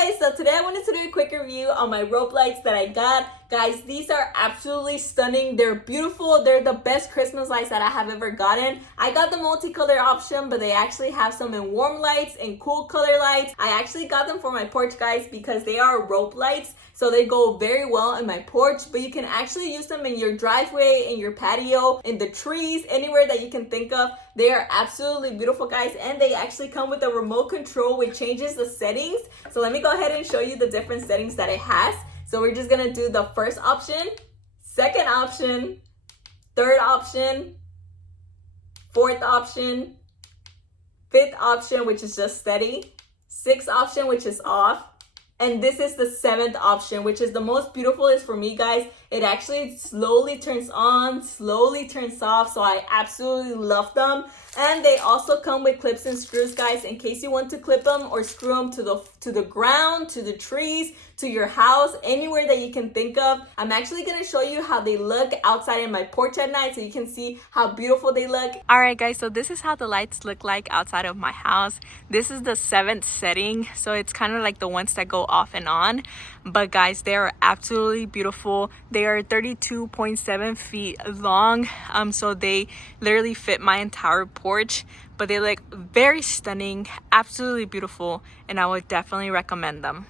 guys, so today I wanted to do a quick review on my rope lights that I got. Guys, these are absolutely stunning. They're beautiful. They're the best Christmas lights that I have ever gotten. I got the multicolor option, but they actually have some in warm lights and cool color lights. I actually got them for my porch, guys, because they are rope lights, so they go very well in my porch, but you can actually use them in your driveway, in your patio, in the trees, anywhere that you can think of. They are absolutely beautiful, guys, and they actually come with a remote control which changes the settings. So let me go ahead and show you the different settings that it has. So we're just gonna do the first option, second option, third option, fourth option, fifth option, which is just steady, sixth option, which is off, and this is the seventh option, which is the most beautiful is for me, guys. It actually slowly turns on, slowly turns off, so I absolutely love them. And they also come with clips and screws, guys, in case you want to clip them or screw them to the ground, to the trees, to your house, anywhere that you can think of. I'm actually gonna show you how they look outside in my porch at night so you can see how beautiful they look. Alright guys, so this is how the lights look like outside of my house. This is the seventh setting, so it's kind of like the ones that go off and on. But guys, they are absolutely beautiful. They are 32.7 feet long, so they literally fit my entire porch, but they look very stunning, absolutely beautiful, and I would definitely recommend them.